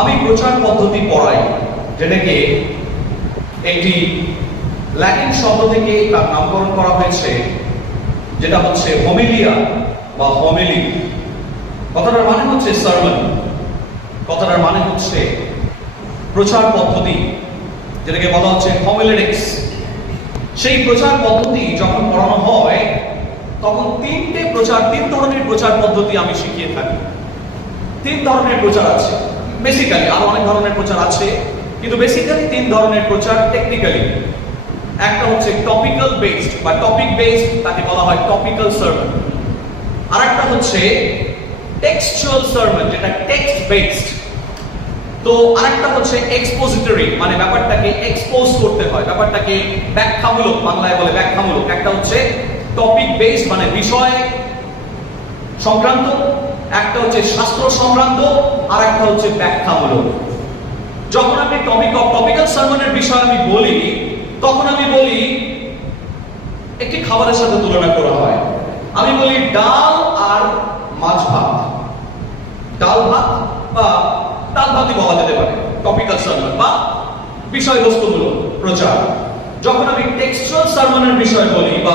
আমি প্রচার পদ্ধতি পড়াই, যেটাকে একটি ল্যাটিন শব্দ থেকে তার নামকরণ করা হয়েছে, যেটা হচ্ছে হোমিলিয়া বা হোমিলি। কথাটার মানে হচ্ছে সার্মন, কথাটার মানে হচ্ছে প্রচার পদ্ধতি, যেটাকে বলা হচ্ছে হোমিলেটিক্স। সেই প্রচার পদ্ধতি যখন পড়ানো হয় তখন তিন ধরনের প্রচার পদ্ধতি আমি শিখিয়ে থাকি। তিন ধরনের প্রচার আছে, বেসিক্যালি আরো অনেক ধরনের প্রচার আছে, কিন্তু বেসিক্যালি তিন ধরনের প্রচার টেকনিক্যালি। একটা হচ্ছে টপিক্যাল বেসড বা টপিক বেসড, তাকে বলা হয় টপিক্যাল সার্মন। আরেকটা হচ্ছে টেক্সচুয়াল সার্মন, যেটা টেক্সট বেসড। তো আরেকটা হচ্ছে এক্সপোজিটরি, মানে ব্যাপারটাকে এক্সপোজ করতে হয়, ব্যাপারটাকে ব্যাখ্যামূলক, বাংলায় বলে ব্যাখ্যামূলক। একটা হচ্ছে টপিক বেসড, মানে বিষয় সংক্রান্ত, একটা হচ্ছে শাস্ত্র সংক্রান্ত, আর একটা হচ্ছে ব্যাখ্যামূলক। যখন আমি টপিক্যাল সার্মনের বিষয় আমি বলি, তখন আমি বলি একটি খাবারের সাথে তুলনা করা হয়। আমি বলি ডাল আর মাছ ভাত, ডাল ভাত বা ডাল ভাতই বলা যেতে পারে টপিক্যাল সার্মন বা বিষয়বস্তুমূলক প্রচার। যখন আমি টেক্সচুয়াল সার্মনের বিষয় বলি বা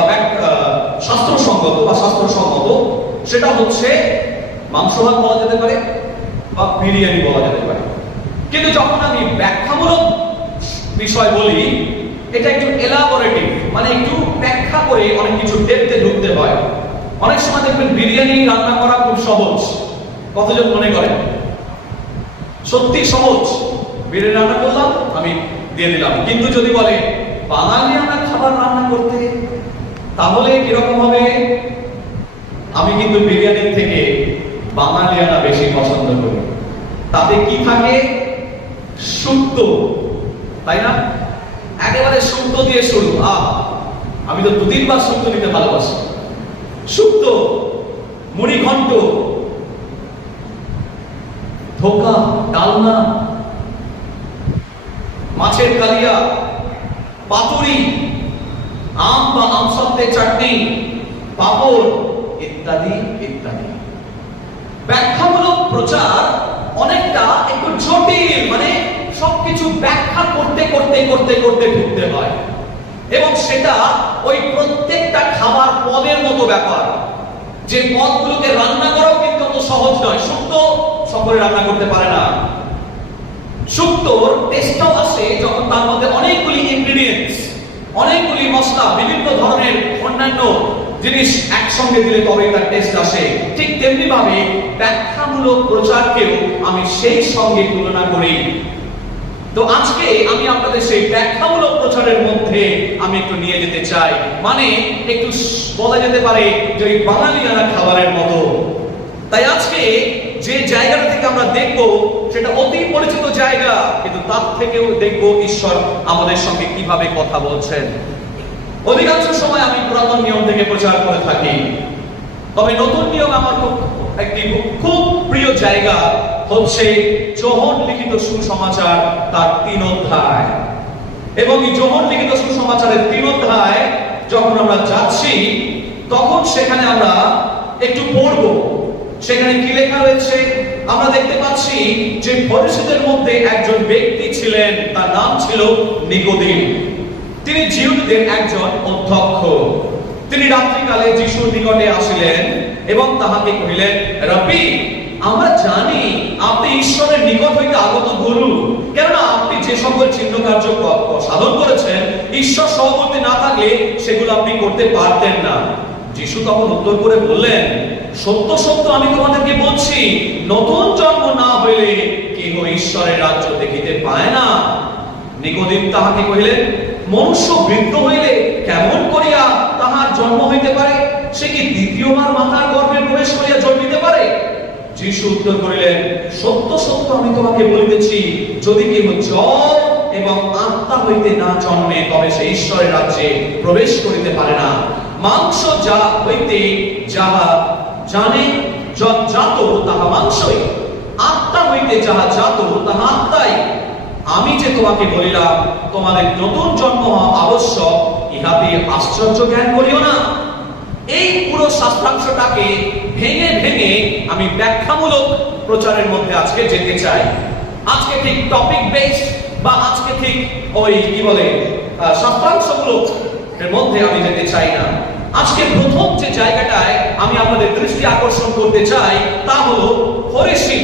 শাস্ত্রসঙ্গত, সেটা হচ্ছে মাংস ভাত বলা যেতে পারে বা বিরিয়ানি বলা যেতে পারে। কিন্তু যখন আমি ব্যাখ্যামূলক বিষয় বলি, এটা একটু এলাবোরেটিভ, মানে একটু ব্যাখ্যা করে অনেক কিছু ডেপথে ঢুকতে হয়। অনেক সময় দেখবেন বিরিয়ানি রান্না করা খুব সহজ, কতজন মনে করেন সত্যি সহজ? বিরিয়ানি রান্না করলাম, আমি দিয়ে দিলাম। কিন্তু যদি বলে বাঙালিয়ানা খাবার রান্না করতে, তাহলে কিরকম হবে? আমি কিন্তু বিরিয়ানির থেকে বাঙালিয়ানা বেশি পছন্দ করি। তাতে কি থাকে? শুক্তো, তাই না? একেবারে শুক্তো দিয়ে শুরু। আমি তো 2-3 বার শুক্তো নিতে ভালোবাসি। শুক্তো, মুড়ি ঘন্ট, ধোকা, ডালনা, মাছের কালিয়া, পাতুরি, আম বা আমসত্ত্বের চাটনি, পাপড় ইত্যাদি ইত্যাদি। ব্যাখ্যামূলক প্রচার অনেকটা একটু জটিল, মানে সবকিছু ব্যাখ্যা করতে করতে করতে করতে ঢুকতে হয়, এবং সেটা ওই প্রত্যেকটা খাবার পদের মতো ব্যাপার। যে পদগুলোকে রান্না করাও কিন্তু অত সহজ নয়। শুক্তো সকলে রান্না করতে পারে না। শুক্তোর টেস্টটাও আসে যখন তার মধ্যে অনেকগুলি ইনগ্রেডিয়েন্টস, অনেকগুলি মশলা, বিভিন্ন ধরনের অন্যান্য জিনিস একসঙ্গে দিলে তবে তার টেস্ট আসে। ঠিক তেমনি ভাবে ব্যাখ্যামূলক প্রচারকেও আমি সেই সঙ্গে তুলনা করি। তো আজকে আমি আপনাদের সেই ব্যাখ্যামূলক প্রচারের মধ্যে আমি একটু নিয়ে যেতে চাই, মানে একটু বলা যেতে পারে যে ওই বাঙালিয়ানা খাবারের মতো। তাই আজকে যে জায়গাটা থেকে আমরা দেখব সেটা অতি পরিচিত জায়গা, কিন্তু তার থেকেও দেখব ঈশ্বর আমাদের সঙ্গে কিভাবে কথা বলছেন। অধিকাংশ সময় আমি পুরাতন নিয়ম থেকে প্রচার করে থাকি, তবে নতুন নিয়ম আমার একটি খুব প্রিয় জায়গা হচ্ছে যোহন লিখিত সুসমাচার, তার 3 অধ্যায়। এবং এই যোহন লিখিত সুসমাচারের 3 অধ্যায় যখন আমরা যাচ্ছি, তখন সেখানে আমরা একটু পড়ব। সেখানে কি লেখা রয়েছে? আমরা দেখতে পাচ্ছি যে ফরিসীদের মধ্যে একজন ব্যক্তি ছিলেন, তার নাম ছিল নিকোদিম। তিনি জিউদের একজন অধ্যক্ষ। তিনি রাত্রিকালে যিশুর নিকটে আসিলেন এবং তাহাকে কহিলেন, রাব্বি, আমরা জানি আপনি ঈশ্বরের নিকট হইতে আগত গুরু, কেননা আপনি যে সকল চিহ্ন কার্য সাধন করেছেন, ঈশ্বর সহবর্তী না থাকলে সেগুলো আপনি করতে পারতেন না। যিশু তখন উত্তর করে বললেন, সত্য সত্য আমি তোমাদেরকে বলছি, নতুন জন্ম না হইলে কেহ ঈশ্বরের রাজ্য দেখিতে পায় না। নিকোদিম তাহাকে কহিলেন, মনুষ্য বৃদ্ধ হইলে কেমন করিয়া তাহার জন্ম হইতে পারে? সে কি দ্বিতীয়বার মাতার গর্ভে প্রবেশ করিয়া জন্মিতে পারে? যিশু উত্তর করিলেন, সত্য সত্য আমি তোমাকে বলিতেছি, যদি কেহ জল এবং আত্মা হইতে না জন্মে, তবে সে ঈশ্বরের রাজ্যে প্রবেশ করিতে পারে না। মাংস যা হইতে যাহা জানে জাত তাহা মাংসই, আত্মা হইতে যাহা জাত তাহা আত্মাই। আমি যে তোমাকে বলিলাম, তোমাদের নতুন জন্ম হওয়া আবশ্যক, ইহাতে আশ্চর্য জ্ঞান করিও না। এই পুরো শাস্ত্রাংশটাকে ভেঙে ভেঙে আমি ব্যাখ্যামূলক প্রচারের মধ্যে আজকে যেতে চাই। আজকে ঠিক টপিক বেসড বা আজকে ঠিক ওই কি বলে শাস্ত্রাংশগুলো এর মধ্যে আমি যেতে চাই না। আজকে প্রথম যে জায়গাটায় আমি আপনাদের দৃষ্টি আকর্ষণ করতে চাই তা হলো ফরিসি।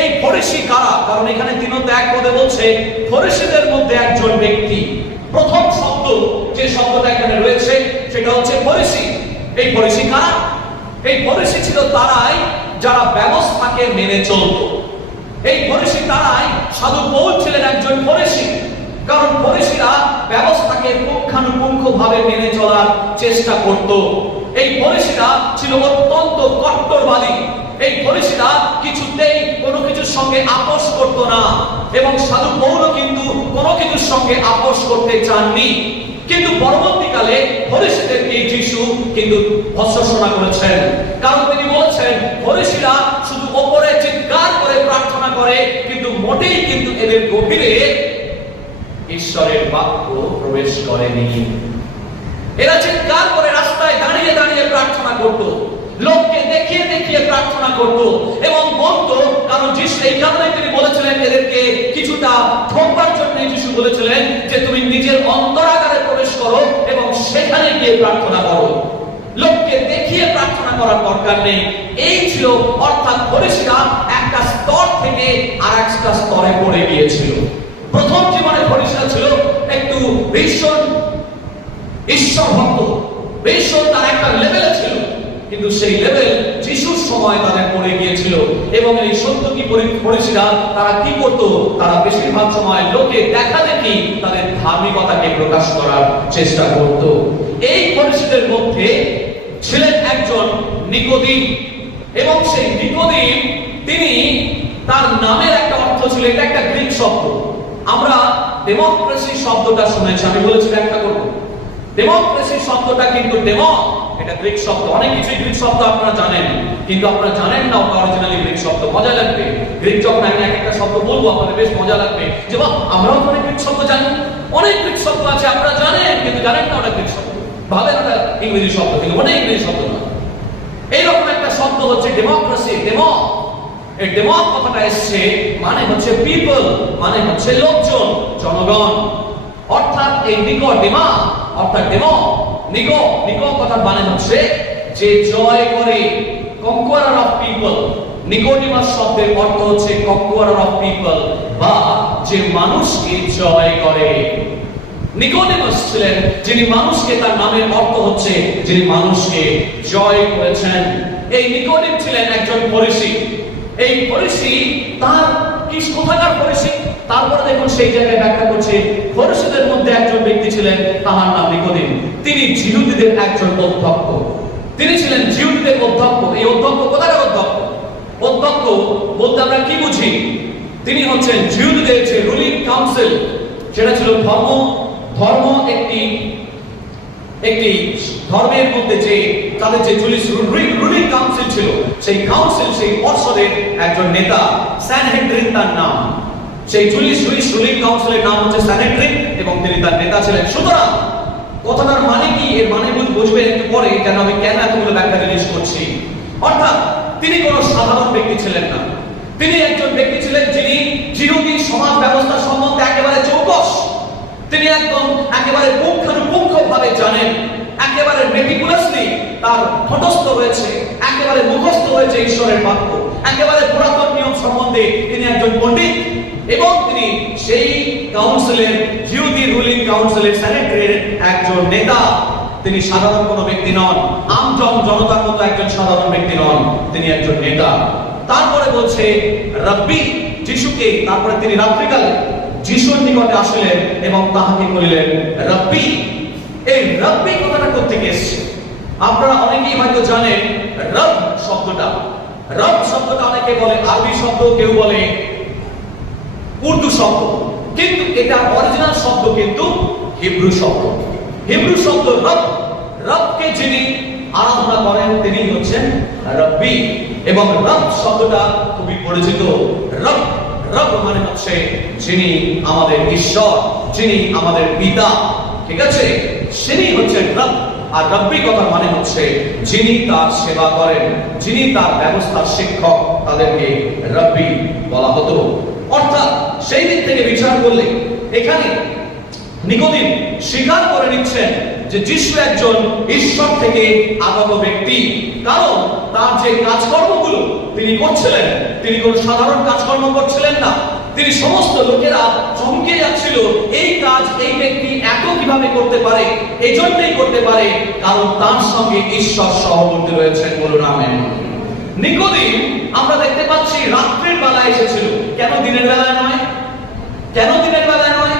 এই ফরিসি কারা? কারণ এখানে 3:1 বলছে ফরিসিদের মধ্যে একজন ব্যক্তি। প্রথম শব্দ যে শব্দটা এখানে রয়েছে সেটা হচ্ছে ফরিসি। এই ফরিসি কারা? এই ফরিসি ছিল তারাই যারা ব্যবস্থাকে মেনে চলত। এই ফরিসি তারাই, সাধু পৌল ছিলেন একজন ফরিসি। কারণ ফরিসিরা ব্যবস্থাকে পুঙ্খানুপুঙ্খভাবে মেনে চলার চেষ্টা করত। এই ফরিসিরা ছিল অত্যন্ত কট্টরবাদী। এই ফরিসিরা কিছুতেই কোনো কিছুর সঙ্গে আপোষ করত না, এবং সাধু পৌল কিন্তু কোনো কিছুর সঙ্গে আপোষ করতে চাননি। কিন্তু পরবর্তীকালে ফরিসিদেরকে যিশু কিন্তু ভৎসনা করেছেন, কারণ তিনি বলেছেন ফরিসিরা শুধু ওপরে চিৎকার করে প্রার্থনা করে, কিন্তু মোটেই কিন্তু এদের গভীরে ঈশ্বরের বাক্য প্রবেশ করেনি। এরা চিৎকার করে রাস্তায় দাঁড়িয়ে দাঁড়িয়ে প্রার্থনা করত, লোককে দেখিয়ে দেখিয়ে প্রার্থনা করত এবং বলতো, কারণ যিশু এই কারণে তিনি বলেছিলেন এদেরকে কিছুটা ঠকবার জন্য যিশু বলেছিলেন যে তুমি নিজের অন্তরাগারে প্রবেশ করো এবং সেখানে গিয়ে প্রার্থনা করো, লোককে দেখিয়ে প্রার্থনা করার দরকার নেই। এই ছিল, অর্থাৎ ফরিসিরা একটা স্তর থেকে আরেকটা স্তরে পড়ে গিয়েছিল। প্রথম জীবনে ফরিসিরা ছিল একটু ভীষণ ঈশ্বর ভক্ত, ভীষণ তার একটা লেভেলে ছিল, কিন্তু সেই লেভেল যিশুর সময় তাদের পড়ে গিয়েছিল। এবং এই সত্য কি ফরিসিরা তারা কি করত? তারা বেশিরভাগ সময় লোকে দেখা দেখি তাদের ধার্মিকতাকে প্রকাশ করার চেষ্টা করত। এই ফরিসিদের মধ্যে ছিলেন একজন নিকোদিম, এবং সেই নিকোদিম তিনি, তার নামের একটা অর্থ ছিল, এটা একটা গ্রিক শব্দ। আমরা ডেমোক্রেসি শব্দটা শুনেছি, আমি বলেছি ব্যাখ্যা করব। ডেমোক্রেসি শব্দটা কিন্তু এটা গ্রিক শব্দ। অনেক কিছু গ্রিক শব্দ আপনারা জানেন, কিন্তু আপনারা জানেন না ওটা অরিজিনালি গ্রিক শব্দ। মজা লাগবে গ্রিক যখন আমি একটা শব্দ বলবো আপনাদের বেশ মজা লাগবে যে বাহ, আমরাও তো অনেক গ্রিক শব্দ জানি। অনেক গ্রিক শব্দ আছে আপনারা জানেন, কিন্তু জানেন না ওটা গ্রিক শব্দ, ভাবেন ওটা ইংরেজি শব্দ, কিন্তু ওটা ইংরেজি শব্দ না। এইরকম একটা শব্দ হচ্ছে ডেমোক্রেসি। এই ডেমক কথাটা এসছে মানে হচ্ছে পিপল, মানে হচ্ছে লোকজন, জনগণ। অর্থাৎ এই নিকোডেমা অর্থাৎ নিকো কথার মানে হচ্ছে যে জয় করে, কনকোয়ারার অফ পিপল। নিকোডিমাস শব্দের অর্থ হচ্ছে কনকোয়ারার অফ পিপল, বা যে মানুষকে জয় করে। নিকোডিমাস ছিলেন যিনি মানুষকে, তার নামের অর্থ হচ্ছে যিনি মানুষকে জয় করেছেন। এই নিকোডিম ছিলেন একজন ফরিসি। এই ফরিসি তার কি কোথাকার ফরিসি? তারপরে দেখুন সেই জায়গায় ব্যাখ্যা করছে, ফরিসিদের মধ্যে একজন ব্যক্তি ছিলেন, তাহার নাম নিকোদিম। তিনি জিহুদীদের একজন অধ্যক্ষ। তিনি ছিলেন জিহুদীদের অধ্যক্ষ। এই অধ্যক্ষ কোথাকার অধ্যক্ষ? অধ্যক্ষ বলতে আমরা কি বুঝি? তিনি হচ্ছেন জিহুদীদের যে রুলিং কাউন্সিল, সেটা ছিল ধর্ম একটি ধর্মের মধ্যে যে তাদের যে রুলিং কাউন্সিল ছিল, সেই কাউন্সিল, সেই পর্ষদের একজন নেতা স্যানহেড্রিন তার নাম। সেই জুইশ রুলিং কাউন্সিলের নাম হচ্ছে স্যানহেড্রিন, এবং তিনি তার নেতা ছিলেন। সুতরাং কথাটার মানে কি? এর মানে বুঝবেন একটু পরে, কেন আমি কেন এতগুলো ব্যাখ্যা জিনিস করছি। অর্থাৎ তিনি কোনো সাধারণ ব্যক্তি ছিলেন না। তিনি একজন ব্যক্তি ছিলেন যিনি জিহুদি সমাজ ব্যবস্থা সম্বন্ধে একেবারে চৌকস। তিনি একদম একেবারে পুঙ্খানুপুঙ্খভাবে জানেন, একেবারে মেটিকুলাসলি তার ঠোঁটস্থ হয়েছে, একেবারে মুখস্থ হয়েছে ঈশ্বরের বাক্য, একেবারে পুরাতন নিয়ম সম্বন্ধে তিনি একজন পণ্ডিত। এবং তিনি সেই কাউন্সিলের, জিহুদি রুলিং কাউন্সিলের স্যানেট্রির একজন নেতা। তিনি সাধারণ কোনো ব্যক্তি নন, জনতার মতো একজন সাধারণ ব্যক্তি নন, তিনি একজন নেতা। তারপরে বলছে রাব্বি, যিশুকে, তারপরে তিনি রাত্রিকালে যিশুর নিকটে আসলেন এবং তাহাকে বলিলেন রাব্বি। এই রাব্বি কথাটা কোথা থেকে এসেছে? আপনারা অনেকেই হয়তো জানেন রব শব্দটা অনেকে বলে আরবি শব্দ, কেউ বলে উর্দু শব্দ, কিন্তু এটা অরিজিনাল শব্দ কিন্তু হিব্রু শব্দ। হিব্রু শব্দ রবকে যিনি আরাধনা করেন তিনি হচ্ছেন রাব্বি। এবং রব শব্দটা খুবই পরিচিত। রব মানে হচ্ছে যিনি আমাদের ঈশ্বর, যিনি আমাদের পিতা, ঠিক আছে, তিনি হচ্ছেন রব। আর রাব্বি কথার মানে হচ্ছে যিনি তার সেবা করেন, যিনি তার ব্যবস্থার শিক্ষক, তাদেরকে রাব্বি বলা হতো। অর্থাৎ থেকে বিচার করলে এখানে নিকোদিম স্বীকার করে নিচ্ছেন যে যিশু একজন ঈশ্বর থেকে আগত ব্যক্তি, কারণ তার যে কাজকর্মগুলো তিনি করছিলেন, তিনি কোন সাধারণ কাজকর্ম করছিলেন না। তিনি সমস্ত লোকেরা চমকে যাচ্ছিল, এই কাজ এই ব্যক্তি এত কিভাবে করতে পারে। এই জন্যই করতে পারে কারণ তার সঙ্গে ঈশ্বর সহবর্তী রয়েছেন। বলুন আমেন। নিকোদিম আমরা দেখতে পাচ্ছি রাত্রির বেলায় এসেছিল, কেন দিনের বেলায় নয়? কেন দিনের বেলায় নয়?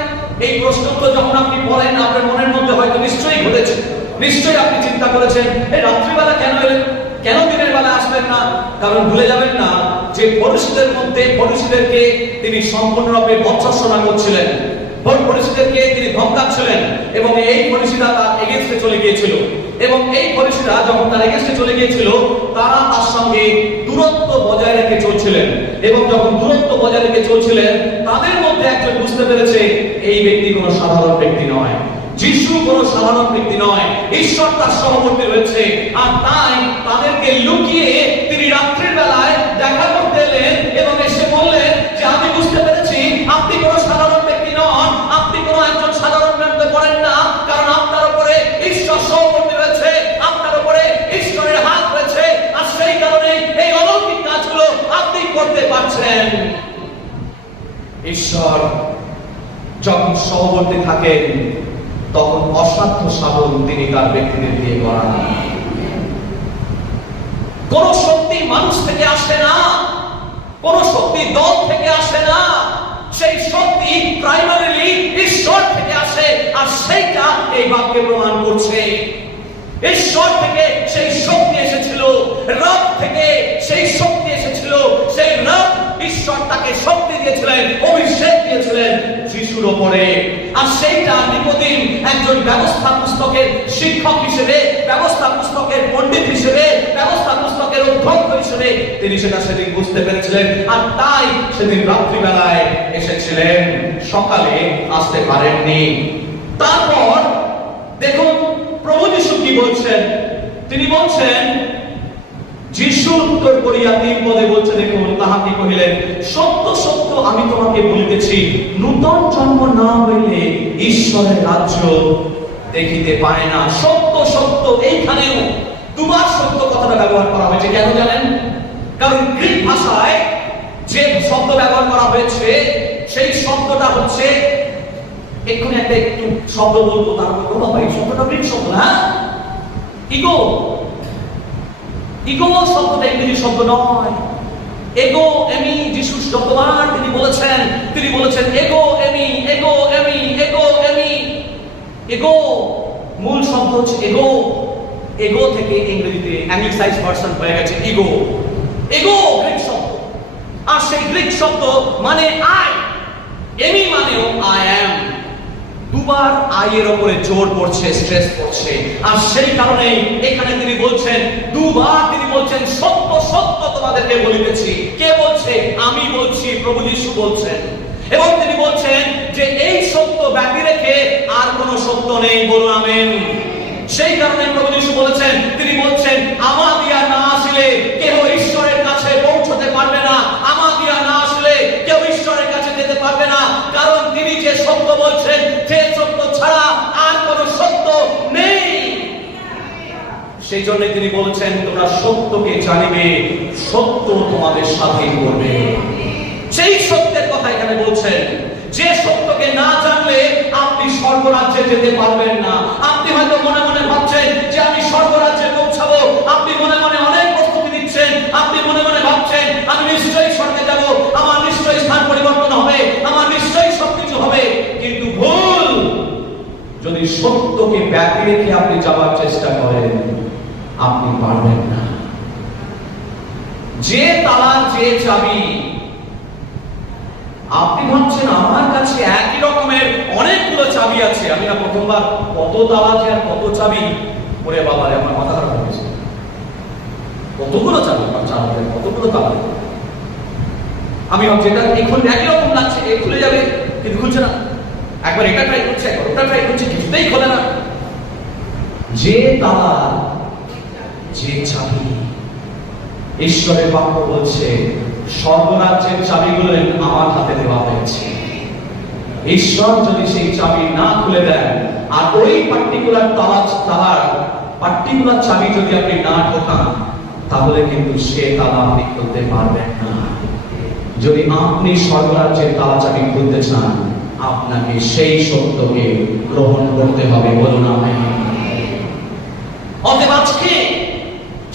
এই প্রশ্নগুলো যখন আপনি পড়েন আপনার মনের মধ্যে হয়তো নিশ্চয়ই ঘটেছে, নিশ্চয়ই আপনি চিন্তা করেছেন এই রাত্রিবেলা কেন এলেন, কেন দিনের বেলা আসবেন না? কারণ ভুলে যাবেন না যে ফরিসীদের মধ্যে ফরিসীদেরকে তিনি সম্পূর্ণরূপে বৎসর্ষণা করছিলেন, ফরিসীদেরকে তিনি ধমকাচ্ছিলেন এবং এই ফরিসীরা তার এগেইনস্টে চলে গিয়েছিল। এবং এই ফরিসীরা যখন তার এগেইনস্টে চলে গিয়েছিল তারা তার সঙ্গে দূরত্ব বজায় রেখে চলছিলেন, এবং যখন দূরত্ব বজায় রেখে চলছিলেন তাদের মধ্যে একজন বুঝতে পেরেছে এই ব্যক্তি কোনো সাধারণ ব্যক্তি নয়, যিশু কোনো সাধারণ ব্যক্তি নয়, ঈশ্বর তার সহবর্তী রয়েছে। আর তাই তাদেরকে লুকিয়ে তিনি রাত্রির বেলায় দেখা করতে এলেন এবং এসে বললেন যে আমি বুঝতে পেরেছি আপনি কোনো সাধারণ ব্যক্তি নন, আপনি কোনো একজন সাধারণ ব্যক্তি পড়েন না, কারণ আপনার উপরে ঈশ্বর সহবর্তী রয়েছে, আপনার উপরে ঈশ্বরের হাত রয়েছে, আর সেই কারণে এই অলৌকিক কাজগুলো আপনি করতে পারছেন। ঈশ্বর যখন সহবর্তী থাকেন তখন অসাধ্য সাধন তিনি তার ব্যক্তিদের দিয়ে করান। কোন শক্তি মানুষ থেকে আসে না, কোন শক্তি দল থেকে আসে না, সেই শক্তি প্রাইমারিলি ঈশ্বর থেকে আসে। আর সেইটা এই বাক্যে প্রমাণ করছে। ঈশ্বর থেকে সেই শক্তি এসেছিল, রব থেকে সেই শক্তি এসেছিল, সেই রব ঈশ্বর তাকে শক্তি দিয়েছিলেন, অভিষেক দিয়েছিলেন যিশুর উপরে। আর সেইটা নিকোদিম একজন ব্যবস্থা পুস্তকের শিক্ষক হিসেবে, ব্যবস্থা পুস্তকের পণ্ডিত হিসেবে, ব্যবস্থা পুস্তকের অধ্যক্ষ হিসেবে তিনি সেটা সেদিন বুঝতে পেরেছিলেন। আর তাই সেদিন রাত্রিবেলায় এসেছিলেন, সকালে আসতে পারেননি। তারপর দেখুন প্রভু যিশু কি বলছেন। তিনি বলছেন, যিশু উত্তর করিয়া 3 পদে বলছে, দেখুন তাহাকে কহিলেন, সত্য সত্য আমি তোমাকে বলিতেছি, নূতন জন্ম না হইলে ঈশ্বরের রাজ্য দেখিতে পায় না। সত্য সত্য, এইখানেও দুবার সত্য কথাটা ব্যবহার করা হয়েছে। কেন জানেন? কারণ গ্রিক ভাষায় যে শব্দ ব্যবহার করা হয়েছে সেই শব্দটা হচ্ছে, এক্ষুনি একটা একটু শব্দ বলবো তারপর বাবা এই শব্দটা গ্রিক শব্দ না, ইগো। ইগো শব্দটা ইংরেজি শব্দ নয়। এগো এমি, যিশু যতবার তিনি বলেছেন এগো এমি, এগো এমি, এগো এমি। এগো মূল শব্দ হচ্ছে এগো। এগো থেকে ইংরেজিতে অ্যাংলিসাইজ ভার্সন হয়ে গেছে ইগো। এগো গ্রিক শব্দ, আর সেই গ্রিক শব্দ মানে আই। এমি মানেও আই অ্যাম। দুবার আই এর উপরে জোর পড়ছে, স্ট্রেস পড়ছে। আর সেই কারণে এখানে তিনি বলছেন, দুবার তিনি বলছেন, সত্য সত্য তোমাদেরকে বলিতেছি। কে বলছে? আমি বলছি, প্রভু যিশু বলছেন। এবং তিনি বলছেন যে এই সত্য ব্যতি রেখে আর কোনো সত্য নেই। বলুন আমেন। সেই কারণে প্রভু যিশু বলেছেন, তিনি বলছেন, আমা দিয়া না আসলে কেউ ঈশ্বরের কাছে পৌঁছতে পারবে না, আমা দিয়া না আসলে কেউ ঈশ্বরের কাছে যেতে পারবে না। কারণ তিনি যে সত্য বলছেন, যে সত্য ছাড়া আর কোনো সত্য নেই। সেই জন্য তিনি বলছেন, তোমরা সত্যকে জানিবে, সত্য তোমাদের স্বাধীন করবে। সেই সত্যের কথা এখানে বলছেন, যে সত্যকে না জানলে আপনি স্বর্গরাজ্যে যেতে পারবেন না। আপনি হয়তো মনে মনে ভাবছেন যে আমি স্বর্গরাজ্যে পৌঁছাবো, আপনি মনে মনে অনেক প্রস্তুতি দিচ্ছেন, আপনি মনে মনে ভাবছেন আমি নিশ্চয়ই স্বর্গে যাব, আমার নিশ্চয়ই স্থান পরিবর্তন হবে, আমার নিশ্চয়ই সবকিছু হবে। কিন্তু ভুল। যদি সত্যকে ব্যতি রেখে আপনি যাবার চেষ্টা করেন, আপনি পারবেন না। যে তালার যে চাবি, আপনি ভাবছেন আমার কাছে একই রকমের অনেকগুলো চাবি আছে। আমি না প্রথমবার কত তালা আছে আর কত চাবি, ওরে বাবা রে, আমার মাথা খারাপ হয়েছে। কতগুলো চাবি, কতগুলো তালা। আমি ভাবছি এটা এখন একই রকম লাগছে, এ খুলে যাবে, কিন্তু খুলছে না। একবার এটা ট্রাই করছে, একবার ওটা ট্রাই করছে, কিছুতেই খোলে না। যে তালা যে চাবি, ঈশ্বরের বাক্য বলছে স্বর্গরাজ্যের চাবিগুলো আমার হাতে দেওয়া হয়েছে। ঈশ্বর যদি সেই চাবি না খুলে দেন আর ওই পার্টিকুলার পার্টিকুলার চাবি যদি আপনি না ঢোকান, তাহলে কিন্তু সে তালা আপনি খুলতে পারবেন না। যদি আপনি স্বর্গরাজ্যের তালা চাবি খুলতে চান, আপনাকে সেই সত্যকে গ্রহণ করতে হবে। বলুন আমেন। অতএব আজকে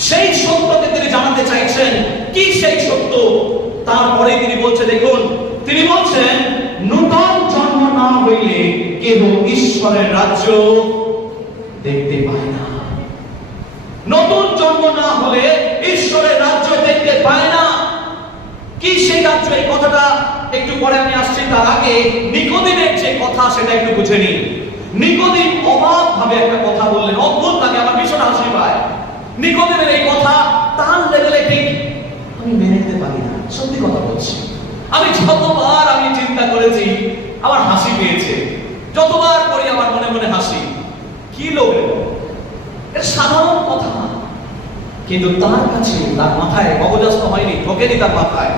সেই সত্যকে তিনি জানাতে চাইছেন। কি সেই সত্য? তারপরে তিনি বলছে, দেখুন, তিনি বলছেন নূতন জন্ম না হইলে কেহ ঈশ্বরের রাজ্য দেখতে পায় না। নতুন জন্ম না হলে ঈশ্বরের রাজ্য দেখতে পায় না। কি সেই রাজ্য? এই কথাটা একটু পরে আমি আসছি। তার আগে নিকোদিমের যে কথা সেটা একটু বুঝে নিন। নিকোদিম অবাক ভাবে একটা কথা বললেন, অদ্ভুত লাগে, আমার ভীষণ হাসি পায়। নিকোদিমের এই কথা তার লেভেলে ঠিক আমি মেনে নিতে পারি না। সত্যি কথা বলছি, আমি যতবার আমি চিন্তা করেছি আমার হাসি পেয়েছে, যতবার করি আমার মনে মনে হাসি। কি লোক, এটা সাধারণ কথা, কিন্তু তার কাছে তার মাথায় অবজাস্ত হয়নি, ঢোকেনি তার মাথায়।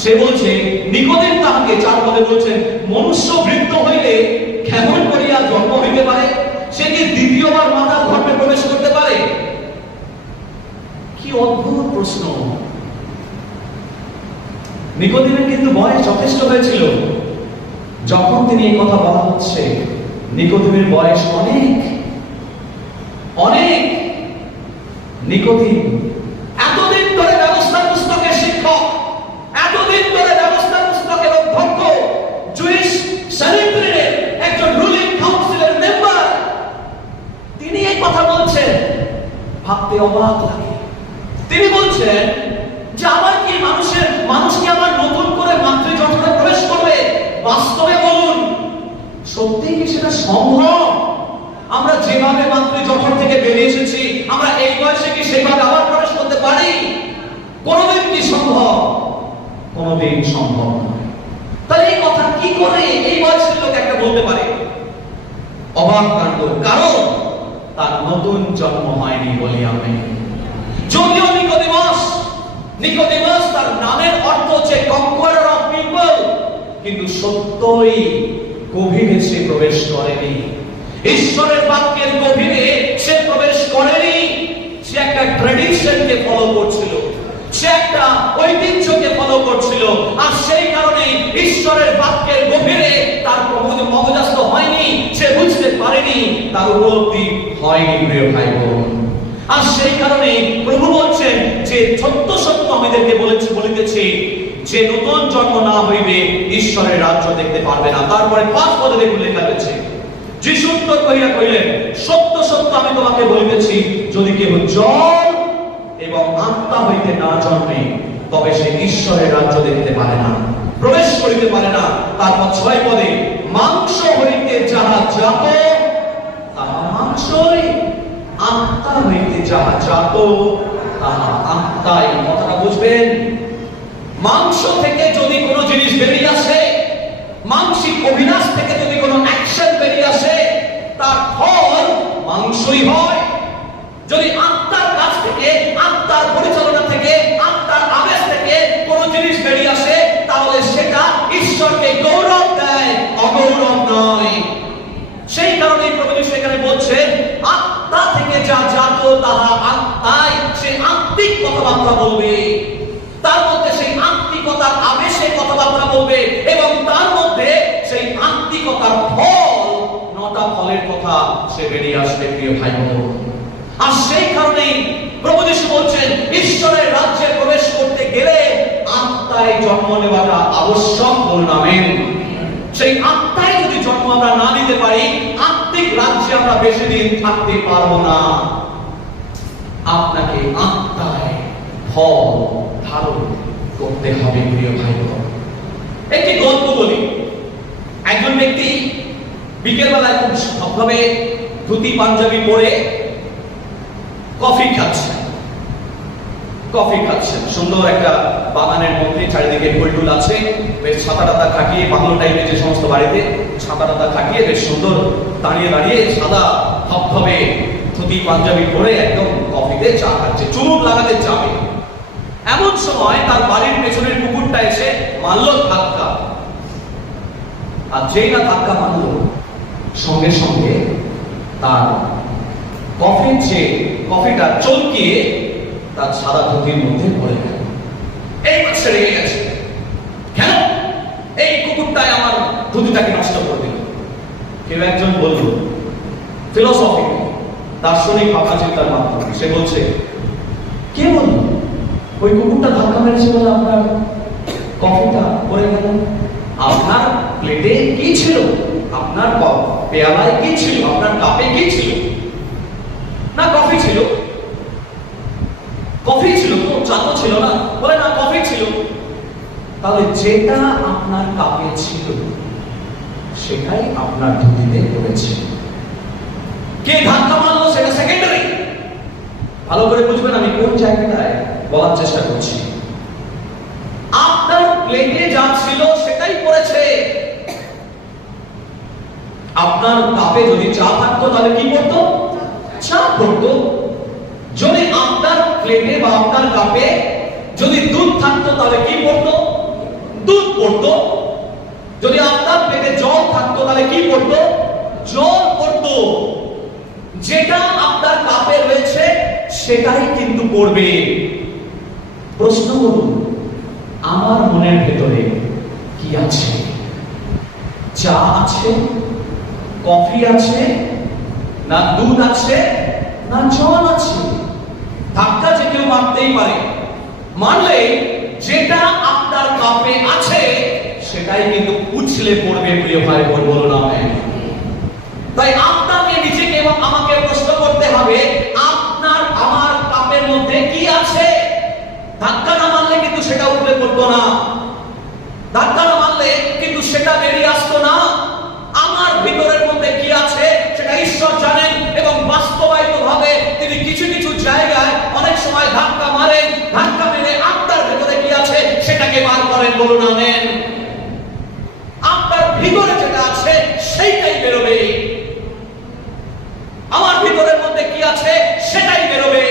সে বলছে, নিকোদিম তাহাকে 4 পদে বলছেন, মনুষ্য বৃদ্ধ হইলে কেমন করিয়া জন্ম হইতে পারে? সে কি দ্বিতীয়বার মাতা ধর্মে প্রবেশ করতে পারে? কি অদ্ভুত প্রশ্ন। নিকোদিমের কিন্তু বয়স যথেষ্ট হয়েছিল যখন তিনি এই কথা বলা হচ্ছে। নিকোদিমের বয়স অনেক অনেক। নিকোদিম এতদিন ধরে ব্যবস্থা পুস্তকের শিক্ষক, এতদিন ধরে ব্যবস্থা পুস্তকের অধ্যক্ষ, জুইশ স্যানেড্রিনের একজন রুলিং কাউন্সিলের মেম্বার, তিনি এই কথা বলছেন। ভাবতে অবাক লাগে। তিনি বলছেন যে আবার কি মানুষ কি আবার নতুন করে মাতৃজঠরে প্রবেশ করবে? বাস্তবে বলুন, সত্যিই কি সেটা সম্ভব? আমরা যেভাবে মাতৃজঠর থেকে বেরিয়ে এসেছি, আমরা এই বয়সে কি সেভাবে আবার প্রবেশ করতে পারি? কোনদিন কি সম্ভব? কোনদিন সম্ভব নয়। তাহলে এই কথা কি করে এই বয়সের লোক একটা বলতে পারে? অবাক কাণ্ড, কারণ তার নতুন জন্ম হয়নি বলি আমি। যদিও নিকোদিমাস তার নামের অর্থ হচ্ছে কনকোয়ারার অফ পিপল, কিন্তু সত্যই গভীরে সে প্রবেশ করেনি। ঈশ্বরের বাক্যের গভীরে সে প্রবেশ করেনি। সে একটা ট্র্যাডিশনকে ফলো করছিল, সে একটা ঐতিহ্যকে ফলো করছিল, আর সেই কারণে ঈশ্বরের বাক্যের গভীরে তার মগজাস্ত হয়নি, সে বুঝতে পারেনি, তার উপলব্ধি হয়নি। প্রিয় ভাই বোন, আর সেই কারণে প্রভু বলছেন যে সত্য সত্য আমাদেরকে বলিতেছি যে নতুন জন্ম না হইবে ঈশ্বরের রাজ্য দেখতে পারবে না। তারপরে 5 পদে দেখুন লেখা রয়েছে, যিশু উত্তর করিয়া কহিলেন, সত্য সত্য আমি তোমাকে বলিতেছি, যদি কেহ জল এবং আত্মা হইতে না জন্মে, তবে সে ঈশ্বরের রাজ্য দেখতে পারে না, প্রবেশ করিতে পারে না। তারপর 6 পদে, মাংস হইতে যাহা জাত তাহা মাংসই, আত্মা হইতে যাহা জাত তাহা আত্মাই। কথাটা বুঝবেন, মাংস থেকে যদি কোনো জিনিস বেরিয়ে আসে, মানসিক অভিলাষ থেকে যদি কোনো অ্যাকশন বেরিয়ে আসে, তার ফল মাংসই হয়। যদি আত্মার কাছ থেকে, আত্মার পরিচালনা থেকে, আত্মার আবেশ থেকে কোনো জিনিস বেরিয়ে আসে, তাহলে সেটা ঈশ্বরকে গৌরব দেয়, অগৌরব নয়। সেই কারণে প্রভু যিশু এখানে বলছেন, আত্মা থেকে যা জাত তাহা আত্মাই। সে আত্মিক কথাবার্তা বলবে, তার মধ্যে সেই আত্মিকতার আবেশে কথাবার্তা বলবে, এবং তার মধ্যে সেই আত্মিকতার ফল, 9টা ফলের কথা সে বেরিয়ে আসবে। প্রিয় ভাই বোন, আর সেই কারণেই প্রভু যিশু বলছেন, ঈশ্বরের রাজ্যে প্রবেশ করতে গেলে আত্মায় জন্ম নেওয়াটা আবশ্যক। বলুন আমেন। সেই আত্মায় যদি জন্ম আমরা না নিতে পারি, আত্মিক রাজ্যে আমরা বেশি দিন থাকতে পারবো না। আপনাকে আত্মায় ফল ধারণ করতে হবে। প্রিয় ভাই বোন, একটি গল্প বলি। একজন ব্যক্তি বিকেলবেলায় খুব সভাবে ধুতি পাঞ্জাবি পরে কফি খাচ্ছেন। সুন্দর একটা বাগানের মধ্যে, চারিদিকে ফুল আছে, বেশ ছাতা টাতা খাটিয়ে, বাংলো টাইপের যে সমস্ত বাড়িতে ছাতা টাতা খাটিয়ে বেশ সুন্দর দাঁড়িয়ে দাঁড়িয়ে সাদা ধবধবে ধুতি পাঞ্জাবি পরে একদম কফিতে চা খাচ্ছে, চুমুক লাগাতে যাবে। এমন সময় তার বাড়ির পেছনের কুকুরটা এসে মারল ধাক্কা। আর যেই না ধাক্কা মারল, সঙ্গে সঙ্গে তার কফিটা চলকিয়ে তার সাদা ধুতির মধ্যে পড়ে গেল। এইবার সে রেগে গেছে, কেন এই কুকুরটাই আমার ধুতিটাকে নষ্ট করে দিল। কেউ একজন বলল, ফিলোসফি দার্শনিক ভাবনা চিন্তার মাধ্যমে সে বলছে, কে বলল ওই কুকুরটা ধাক্কা মেরেছে বলে আপনার কফিটা পড়ে গেল? আপনার প্লেটে কি ছিল? আপনার পেয়ালায় কি ছিল? আপনার কাপে কি ছিল? না কফি ছিল। কফি ছিল তো, চা তো ছিল না। বলে না, কফি ছিল। তাহলে যেটা আপনার কাপে ছিল সেটাই আপনার ধুতিতে পড়েছে। কে ধাক্কা মারলো সেটা সেকেন্ডারি। ভালো করে বুঝবেন আমি কোন জায়গাটায় বলার চেষ্টা করছি। আপনার প্লেটে যা ছিল সেটাই পড়েছে। আপনার কাপে যদি চা থাকতো তাহলে কি পড়তো? চা পড়তো। যদি আপনার প্লেটে বা আপনার কাপে যদি দুধ থাকতো তাহলে কি পড়তো? দুধ পড়তো। যদি আপনার প্লেটে জল থাকতো তাহলে কি পড়তো? জল পড়তো। যেটা আপনার কাপে রয়েছে সেটাই কিন্তু পড়বে। প্রশ্ন করুন, আমার মনের ভেতরে কি আছে? চা আছে, কফি আছে, না দুধ আছে, না জল আছে? ধাক্কা যে কেউ মারতেই পারে, মারলে যেটা আপনার কাপে আছে সেটাই কিন্তু উছলে পড়বে। প্রিয় ভাই বোন, বলুন আমেন। তাই আপনাকে নিজেকে এবং আমাকে প্রশ্ন করতে হবে, আপনার আমার কাপের মধ্যে কি আছে? ধাক্কা না মারলে কিন্তু সেটা উঠলে পড়তো না। ধাক্কা না মারলে কিন্তু সেটা বেরিয়ে আসতো না। আমার ভিতরের মধ্যে কি আছে সেটা ঈশ্বর জানেন, এবং বাস্তবায়িত ভাবে তিনি কিছু কিছু জায়গায় অনেক সময় ধাক্কা মারেন। ধাক্কা মেরে আপনার ভিতরে কি আছে সেটাকে বার করেন। বলুন আমেন। আপনার ভিতরে যেটা আছে সেইটাই বেরোবে। আমার ভিতরের মধ্যে কি আছে সেটাই বেরোবে।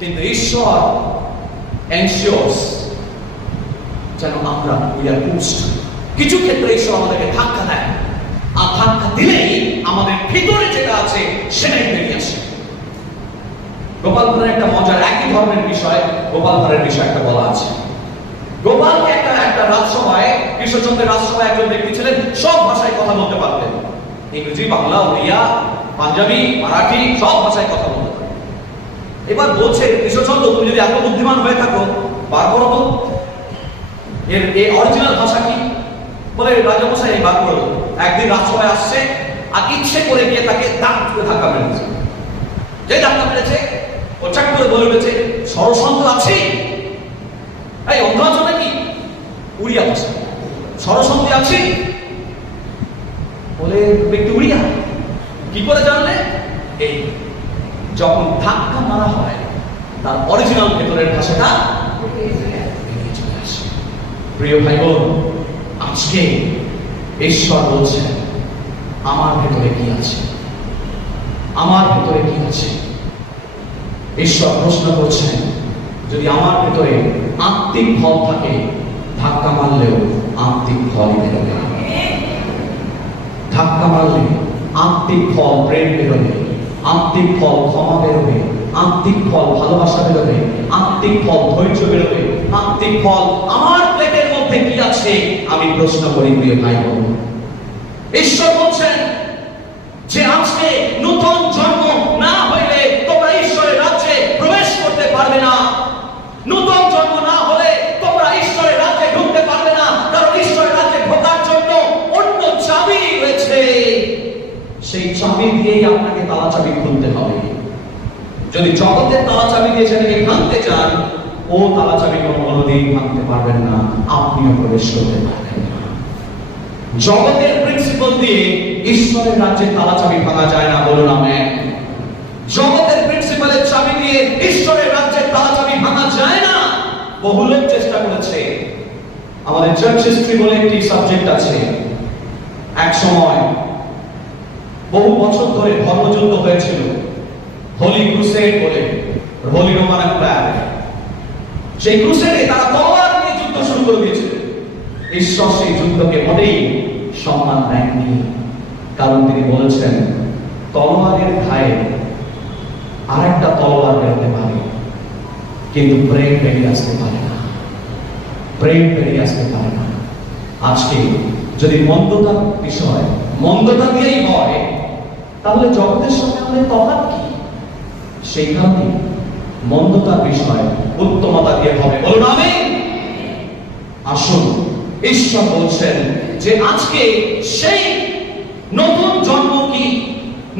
কিন্তু ঈশ্বর এনশিওরস যেন আমরা কিছু ক্ষেত্রে ঈশ্বর আমাদেরকে ধাক্কা দেয়, আর ধাক্কা দিলেই আমাদের ভিতরে যেটা আছে সেটাই বেরিয়ে আসে। গোপাল ভাঁড়ের একটা মজার একই ধরনের বিষয়, গোপাল ভাঁড়ের বিষয় একটা বলা আছে। গোপালকে একটা রাজসভায়, কৃষ্ণচন্দ্রের রাজসভায় একজন ব্যক্তি ছিলেন, সব ভাষায় কথা বলতে পারতেন। ইংরেজি, বাংলা, ওড়িয়া, পাঞ্জাবি, মারাঠি, সব ভাষায় কথা বলতে পারতেন। এবার বলছে, কৃষ্ণচন্দ্র তুমি যদি এত বুদ্ধিমান হয়ে থাকো, বার করো তো এর অরিজিনাল ভাষা কি। বলে রাজামশাই বার করো। একদিন রাজসভায় আসছে, আর ইচ্ছে করে গিয়ে তাকে ধাক্কা মেরেছে। যে ধাক্কা মেরেছে ও চাক করে বলে উঠেছে, সরসন্ত আছে? এই অন্ধ আছো নাকি? উড়িয়া ভাষা। সরসন্ধি আছে? বলে ব্যক্তি উড়িয়া। কি করে জানলে? এই যখন ধাক্কা মারা হয় তার অরিজিনাল ভেতরের ভাষাটা বেরিয়ে চলে আসে। প্রিয় ভাই বোন, আজকে ঈশ্বর বলছেন, আমার ভেতরে কি আছে? আমার ভেতরে কি আছে? ঈশ্বর প্রশ্ন করছেন, যদি আমার ভেতরে আত্মিক ফল থাকে, ধাক্কা মারলেও আত্মিক ফলই বেরোবে। ধাক্কা মারলে আত্মিক ফল প্রেম বেরোবে, আত্মিক ফল ক্ষমা বেরোবে, আত্মিক ফল ভালোবাসা বেরোবে, আত্মিক ফল ধৈর্য বেরোবে, আত্মিক ফল। আমার প্লেটের মধ্যে কি আছে আমি প্রশ্ন করি প্রিয় ভাই বোন। ঈশ্বর বলছেন যে আজকে নতুন জন্ম না হইলে তোমরা ঈশ্বরের রাজ্যে প্রবেশ করতে পারবে না। নতুন জন্ম না হলে তোমরা ঈশ্বরের রাজ্যে ঢুকতে পারবে না, কারণ ঈশ্বরের রাজ্যে ঢোকার জন্য অন্য চাবি রয়েছে। সেই চাবি দিয়েই আপনাকে তালা চাবি খুলতে হবে। যদি জগতের তালা চাবি দিয়ে সেটাকে ভাঙতে চান, ও তালা চাবি কোনোদিন ভাঙতে পারবেন না, আপনিও প্রবেশ করতে পারবেন না। জগতের প্রিন্সিপাল দিয়ে ঈশ্বরের রাজ্যের তালা চাবি ভাঙা যায় না। বলুন আমেন। জগতের প্রিন্সিপালের চাবি দিয়ে ঈশ্বরের রাজ্যের তালা চাবি ভাঙা যায় না। বহু লোক চেষ্টা করেছে। আমাদের চার্চ হিস্ট্রি বলে একটি সাবজেক্ট আছে। এক সময় বহু বছর ধরে ধর্মযুদ্ধ হয়েছিল, হোলি ক্রুসেড বলে, হোলি রোমান এম্পায়ার। সেই ক্রুসেডে তারা তলোয়ার নিয়ে যুদ্ধ শুরু করে দিয়েছিল। ঈশ্বর সেই যুদ্ধকে মোটেই সম্মান দেননি, কারণ তিনি বলেছেন তলোয়ারের ঘায়ে আর একটা তলোয়ার বেরোতে পারে, কিন্তু প্রেম বেরিয়ে আসতে পারে না, প্রেম বেরিয়ে আসতে পারে না। আজকে যদি মন্দতার বিষয় মন্দতা দিয়েই হয়, তাহলে জগতের সঙ্গে আমাদের তফাৎ কি? সেই কারণে মন্দতার বিষয় উত্তমতা দিয়ে হবে। বলুন আমিন। আসুন, ঈশ্বর বলছেন যে আজকে সেই নতুন জন্ম কি,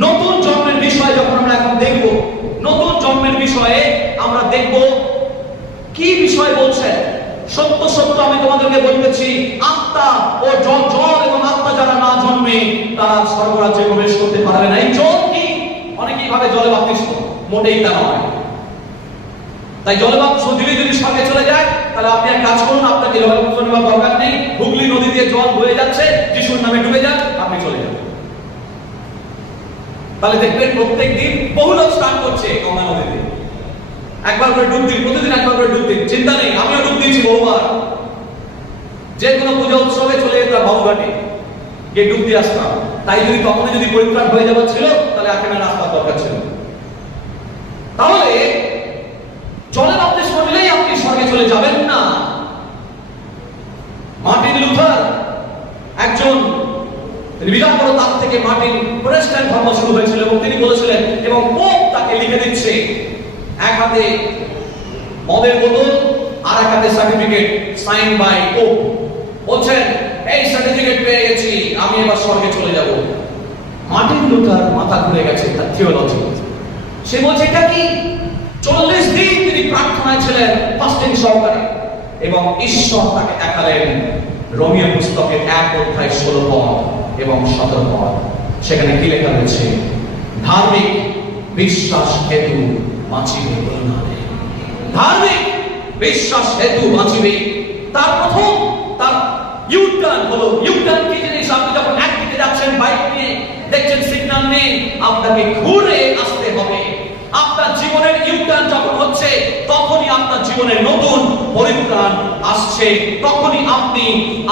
নতুন জন্মের বিষয় যখন আমরা এখন দেখব, নতুন জন্মের বিষয়ে আমরা দেখব কি বিষয় বলছেন। সত্য সত্য আমি তোমাদেরকে বলতেছি, আত্মা ও জল এবং আত্মা যারা না জন্মে তারা স্বর্গরাজ্যে প্রবেশ করতে পারবে না। এই জল কি? অনেকেই ভাবে জলে বাপ্তিস্ম, মোটেই তা নয়। তাই জলে বাপ্তিস্ম দিলে যদি স্বর্গে চলে যায়, তাহলে আপনি এক কাজ করুন, আপনাকে জলে বাপ্তিস্ম নেওয়ার দরকার নেই। হুগলি নদী দিয়ে জল বয়ে যাচ্ছে, যিশুর নামে ডুবে যান, আপনি চলে যাবেন। তাহলে দেখবেন প্রত্যেক দিন বহু লোক স্নান করছে গঙ্গা নদীতে, একবার করে ডুব দিন, প্রতিদিন একবার করে ডুব দিন, চিন্তা নেই। আমিও ডুব দিয়েছি বহুবার। যে কোনো পূজা উৎসবে চলে যেতাম বাবুঘাটে, গিয়ে ডুব দিয়ে আসতাম। তাই যদি তখনই যদি পরিত্রাণ হয়ে যাওয়ার ছিল, তাহলে এখানে রাস্তার দরকার ছিল। তাহলে জলে বাপ্তিস্ম নিলেই আপনি স্বর্গে চলে যাবেন না। মার্টিন লুথার একজন, তিনি বিরাট বড়, তার থেকে মার্টিন প্রোটেস্ট্যান্ট ধর্ম শুরু হয়েছিল এবং তিনি বলেছিলেন, এবং পোপ তাকে লিখে দিচ্ছে, এক হাতে মদের বোতল আর এক হাতে সার্টিফিকেট সাইন বাই পোপ, বলছেন এই সার্টিফিকেট পেয়ে গেছি, আমি এবার স্বর্গে চলে যাব। মার্টিন লুথার মাথা ঘুরে গেছে তার থিওলজি। সে বলছে এটা কি? 40 দিন তিনি প্রার্থনায় ছিলেন, ফাস্টিং সহকারে, এবং ঈশ্বর তাকে দেখালেন রোমীয় পুস্তকের 1 অধ্যায় 16 পদ এবং 17 পদ। সেখানে কি লেখা রয়েছে? ধার্মিক বিশ্বাস হেতু বাঁচিবে। ধার্মিক বিশ্বাস হেতু বাঁচিবে। তার প্রথম, তার ইউটার্ন হলো, ইউটার্ন কি জিনিস? আপনি যখন একদিকে যাচ্ছেন বাইক নিয়ে, দেখছেন সিগন্যাল নেই, আপনাকে ঘুরে আসতে হবে। আপনার জীবনের ইউটার্ন যখন হচ্ছে, তখনই আপনার জীবনের নতুন পরিত্রাণ আসছে, তখনই আপনি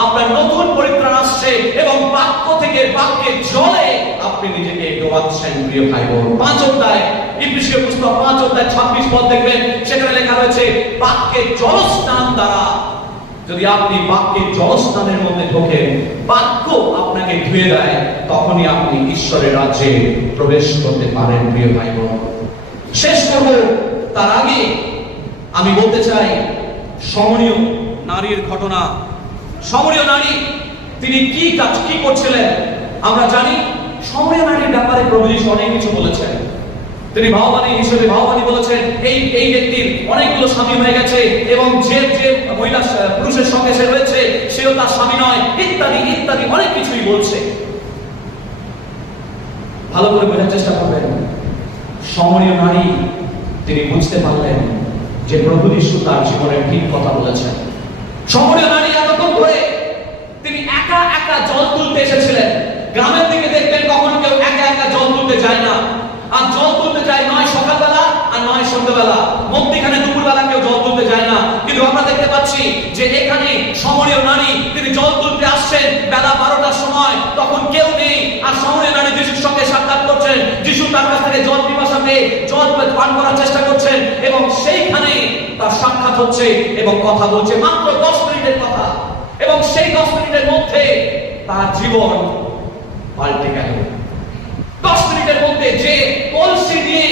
আপনার নতুন পরিত্রাণ আসছে এবং বাক্য থেকে, বাক্যের জলে আপনি নিজেকে ডোবাচ্ছেন। প্রিয় ভাই বোন, 5 অধ্যায় ইফিসীয় পুস্তক 5 অধ্যায় 26 পদ দেখবেন, সেখানে লেখা রয়েছে বাক্যের জলস্নান দ্বারা। যদি আপনি বাক্যের জলস্নানের মধ্যে ঢোকেন, বাক্য আপনাকে ধুয়ে দেয়, তখনই আপনি ঈশ্বরের রাজ্যে প্রবেশ করতে পারেন। প্রিয় ভাই বোন, শেষ করব, তার আগে আমি বলতে চাই সমরীয় নারীর ঘটনা। সমরীয় নারী তিনি কি কাজ কি করছিলেন আমরা জানি। সমরীয় নারীর ব্যাপারে প্রভু যীশু অনেক কিছু বলেছেন। তিনি ভাববাণী হিসেবে ভাববাণী বলেছেন, এই ব্যক্তির অনেকগুলো স্বামী হয়ে গেছে এবং যে মহিলা পুরুষের সঙ্গে সে রয়েছে সেও তার স্বামী নয়, ইত্যাদি ইত্যাদি অনেক কিছুই বলছে। ভালো করে বোঝার চেষ্টা করবেন। সমরীয় নারী তিনি বুঝতে পারলেন যে প্রভু যীশু তার জীবনের ঠিক কথা বলেছেন। সমরীয় নারী এতক্ষণ ধরে তিনি একা একা জল তুলতে এসেছিলেন। গ্রামের দিকে দেখবেন কখনো কেউ একা একা জল তুলতে যায় না, আর জল তুলতে যায় নয় সকালবেলা আর নয় সন্ধ্যাবেলা, মধ্যখানে দুপুরবেলা কেউ জল তুলতে যায় না। কিন্তু আমরা দেখতে পাচ্ছি যে এখানে সমরীয় নারী তিনি জল তুলতে আসছেন বেলা 12টার সময়, তখন কেউ নেই, আর সমরীয় নারী যিশুর সঙ্গে সাক্ষাৎ করছেন। যিশু তার কাছ থেকে জল পিপাসা পেয়ে জল পান করার চেষ্টা করছেন এবং সেইখানে তার সাক্ষাৎ হচ্ছে এবং কথা বলছে, মাত্র 10 মিনিটের কথা, এবং সেই 10 মিনিটের মধ্যে তার জীবন পাল্টে গেল। 10 মিনিটের মধ্যে যে কলসি নিয়ে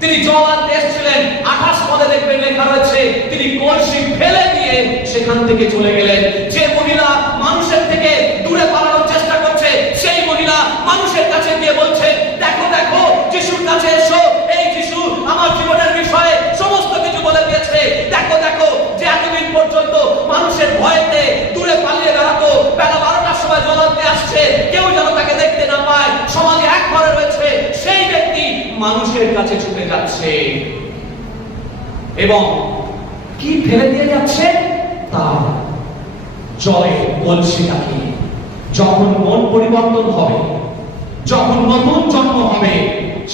তিনি জল আনতে এসেছিলেন, 28 পদে দেখবেন লেখা রয়েছে তিনি কলসি ফেলে দিয়ে সেখান থেকে চলে গেলেন। যে মহিলা মানুষের থেকে দূরে পালানোর চেষ্টা করছে, সেই মহিলা মানুষের কাছে গিয়ে বলছে, দেখো দেখো যিশুর কাছে এসো, এই যিশু আমার জীবনের বিষয়ে সমস্ত কিছু বলে দিয়েছে। দেখো দেখো যে এতদিন পর্যন্ত মানুষের ভয়েতে দূরে পালিয়ে বেড়াতো, বেলা 12টার সময় জল আনতে আসছে, কেউ যেন তাকে দেখতে না পায়, সমাজে এক ঘরে রয়েছে, সেই ব্যক্তি মানুষের কাছে ছুটে যাচ্ছে এবং কি ফেলে দিয়ে যাচ্ছে? তার জলে কলসিটাকে। যখন মন পরিবর্তন হবে, যখন নতুন জন্ম হবে,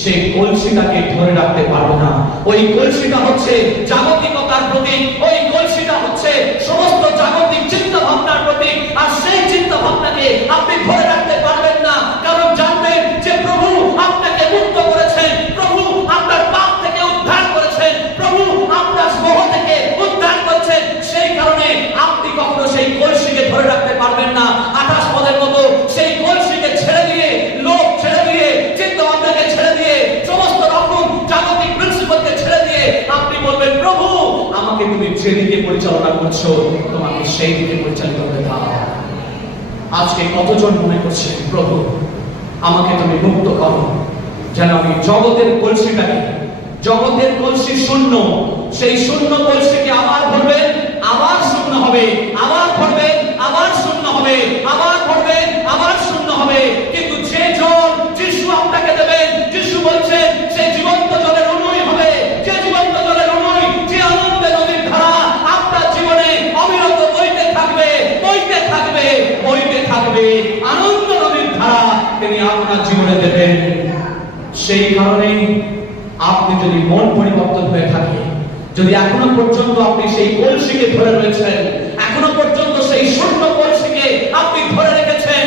সেই কলসিটাকে ধরে রাখতে পারবে না। ওই কলসিটা হচ্ছে জাগতিকতার প্রতীক, ওই কলসিটা হচ্ছে সমস্ত জাগতিক চিন্তা ভাবনার প্রতীক, আজকে কতজন মনে করছে, প্রভু আমাকে তুমি মুক্ত করো, যেন আমি জগতের কলসিটাকে, জগতের কলসি শূন্য, সেই শূন্য কলসিকে আবার ভরবে, আবার শূন্য হবে, আবার ভরবে, আবার শূন্য হবে, আবার ভরবে, আবার শূন্য হবে। কিন্তু যে জল যিশু আপনাকে দেবেন, যিশু বলছেন সেই জীবন্ত জলের অনুই হবে, যে জীবন্ত জলের অনুই, যে আনন্দের নদীর ধারা আপনার জীবনে অবিরত বইতে থাকবে, বইতে থাকবে, বইতে থাকবে, আনন্দ নদীর ধারা তিনি আপনার জীবনে দেবেন। সেই কারণেই আপনি যদি মন পরিবর্তন হয়ে থাকে, যদি এখনো পর্যন্ত আপনি সেই কলসিকে ধরে রয়েছেন, এখনো পর্যন্ত সেই শূন্য কলসিকে আপনি ধরে রেখেছেন,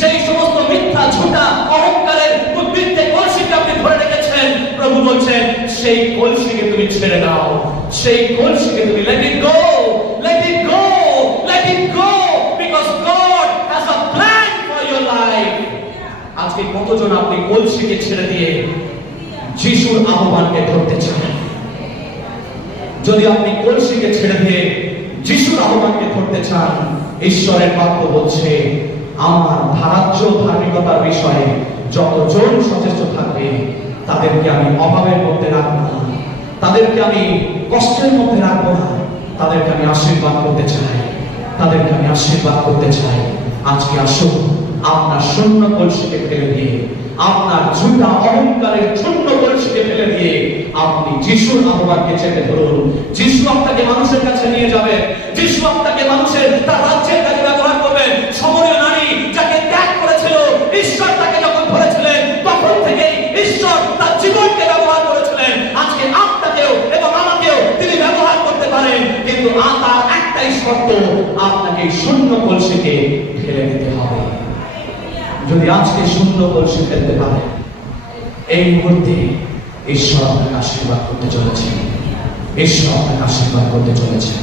সেই সমস্ত মিথ্যা ঝুটা অহংকারের উদ্বৃত্তে কলসিকে আপনি ধরে রেখেছেন, প্রভু বলছেন সেই কলসিকে তুমি ছেড়ে দাও, সেই কলসিকে তুমি let it go, let it go, let it go, because God has a plan for your life. আজকে কতজন আপনি কলসিকে ছেড়ে দিয়ে যিশুর আহ্বানকে ধরতে চান? যদি আপনি কলসিকে ছেড়ে দিয়ে যিশুর আহ্বানকে ধরতে চান, ঈশ্বরের বাক্য বলছে আমার ধারাজ্য ধার্মিকতার বিষয়ে যতজন সচেষ্ট থাকবে তাদেরকে আমি অভাবের মধ্যে রাখবো না, তাদেরকে আমি কষ্টের মধ্যে রাখবো না, তাদেরকে আমি আশীর্বাদ করতে চাই, তাদেরকে আমি আশীর্বাদ করতে চাই। আজকে আসুন আপনার শূন্য কলসিকে ফেলে দিয়ে, আপনার ঝুটা অহংকারের শূন্য কলসিকে ফেলে দিয়ে আপনি যিশুর আহ্বানকে চেপে ধরুন। যিশু আপনাকে মানুষের কাছে নিয়ে যাবে, যিশু আপনাকে মানুষের তার রাজ্যের কাছে ব্যবহার করবেন। সমরীয় নারী যাকে ত্যাগ করেছিল, ঈশ্বর তাকে যখন ধরেছিলেন তখন থেকে ঈশ্বর তার জীবনকে ব্যবহার করেছিলেন। আজকে আপনাকেও এবং আমাকেও তিনি ব্যবহার করতে পারেন, কিন্তু তার একটাই শর্ত, আপনাকে শূন্য কলসিকে ফেলে দিতে হবে। যদি আজকে শূন্য কলসি ফেলতে পারে, এই মুহূর্তে ঈশ্বর আপনাকে আশীর্বাদ করতে চলেছেন, ঈশ্বর আপনাকে আশীর্বাদ করতে চলেছেন।